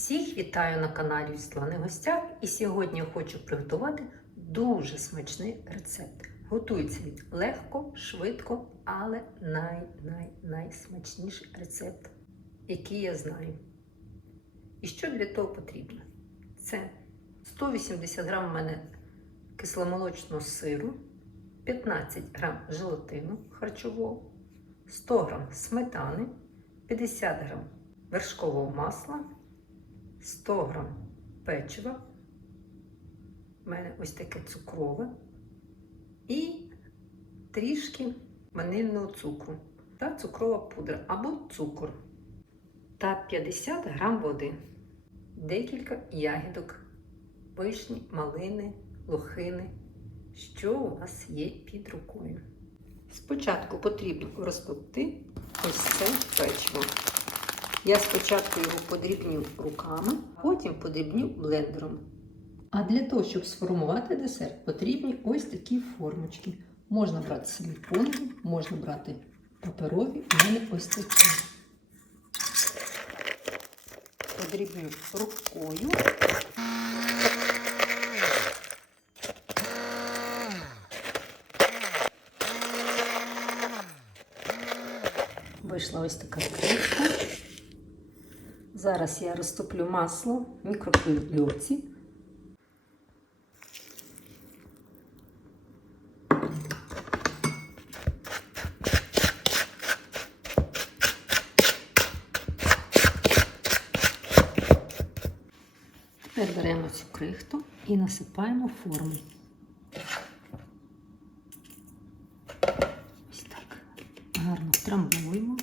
Всіх вітаю на каналі Світлани Гостяк і сьогодні я хочу приготувати дуже смачний рецепт. Готується він легко, швидко, але най-най-найсмачніший рецепт, який я знаю. І що для того потрібно? Це 180 грам у мене кисломолочного сиру, 15 грам желатину харчового, 100 грам сметани, 50 грам вершкового масла, 100 грам печива, у мене ось таке цукрове, і трішки ванильного цукру та цукрова пудра або цукор та 50 грам води, декілька ягідок, вишні, малини, лохини, що у вас є під рукою. Спочатку потрібно розтопти ось це печиво. Я спочатку його подрібню руками, потім подрібню блендером. А для того, щоб сформувати десерт, потрібні ось такі формочки. Можна брати силіконові, можна брати паперові, у мене ось такі. Подрібню рукою. Вийшла ось така кришка. Зараз я розтоплю масло в мікрохвильовці. Тепер беремо цю крихту і насипаємо форму. Ось так. Гарно втрамбуємо.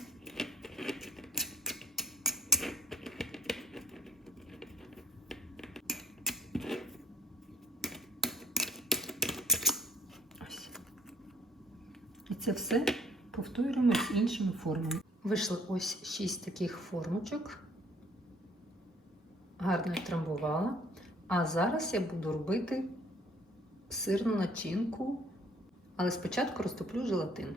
Ось. І це все повторюємо з іншими формами. Вийшли ось 6 таких формочок. Гарно трамбувала. А зараз я буду робити сирну начинку, але спочатку розтоплю желатин.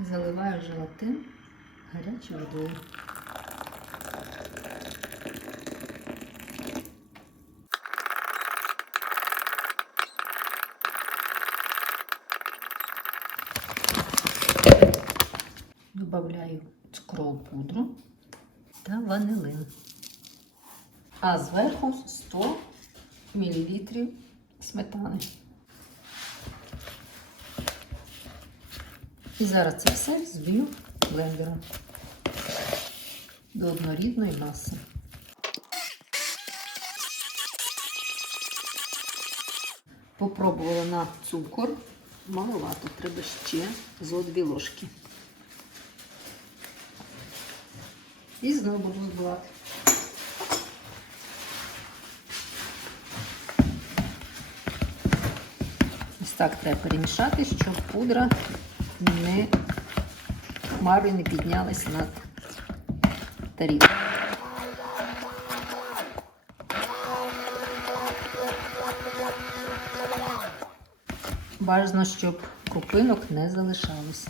Заливаю желатин гарячою водою. Добавляю цукрову пудру та ванилин. А зверху 100 мл сметани. І зараз це все зб'ю блендером до однорідної маси. Попробувала на цукор. Маловато, треба ще зо дві ложки. І знову збивати. Ось так треба перемішати, щоб пудра не хмарою не піднялась над тарілкою. Бажано, щоб крупинок не залишалось.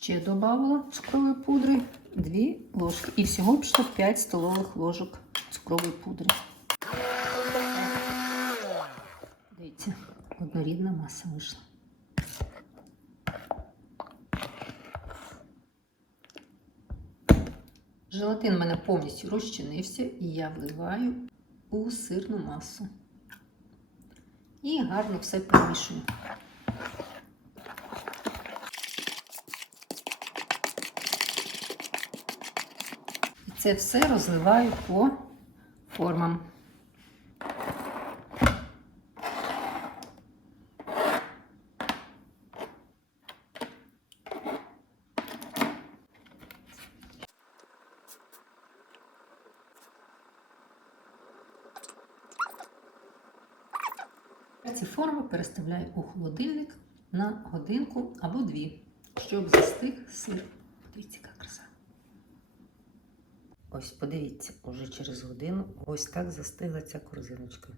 Ще додавала цукрової пудри 2 ложки. І всього пішло 5 столових ложок цукрової пудри. Дивіться, однорідна маса вийшла. Желатин у мене повністю розчинився, і я вливаю у сирну масу. І гарно все перемішую. Це все розливаю по формам. Ці форми переставляю у холодильник на годинку або дві, щоб застиг сир. Подивіться, яка краса. Ось, подивіться, уже через годину ось так застигла ця корзиночка.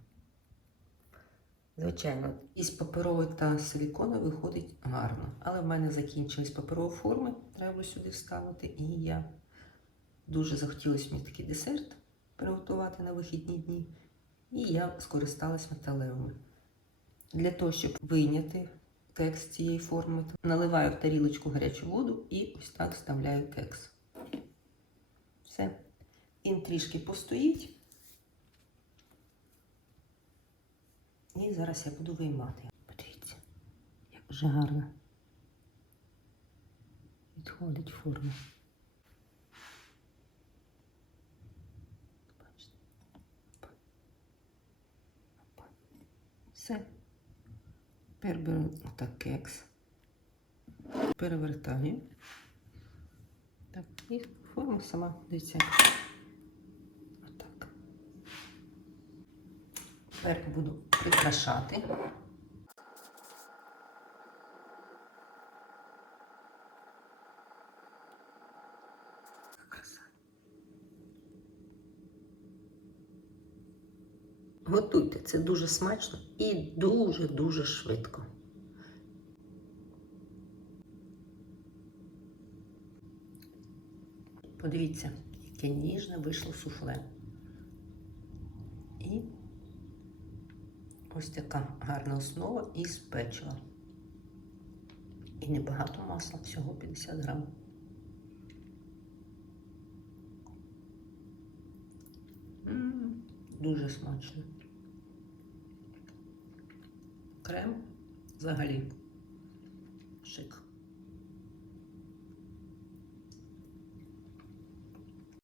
Звичайно, із паперової та силіконової виходить гарно. Але в мене закінчились паперові форми, треба було сюди вставити. І я дуже захотілося мені такий десерт приготувати на вихідні дні. І я скористалась металевими. Для того, щоб вийняти кекс з цієї форми, наливаю в тарілочку гарячу воду і ось так вставляю кекс. Все. Він трішки постоїть. І зараз я буду виймати. Подивіться, як вже гарно відходить форма. Бачите? Все. Тепер беру отак кекс, перевертаю. Так, і форма сама дивіться. Отак. Тепер буду прикрашати. Готуйте, це дуже смачно і дуже-дуже швидко. Подивіться, яке ніжне вийшло суфле. І ось така гарна основа із печива. І небагато масла, всього 50 грам. М, Дуже смачно. Крем взагалі шик.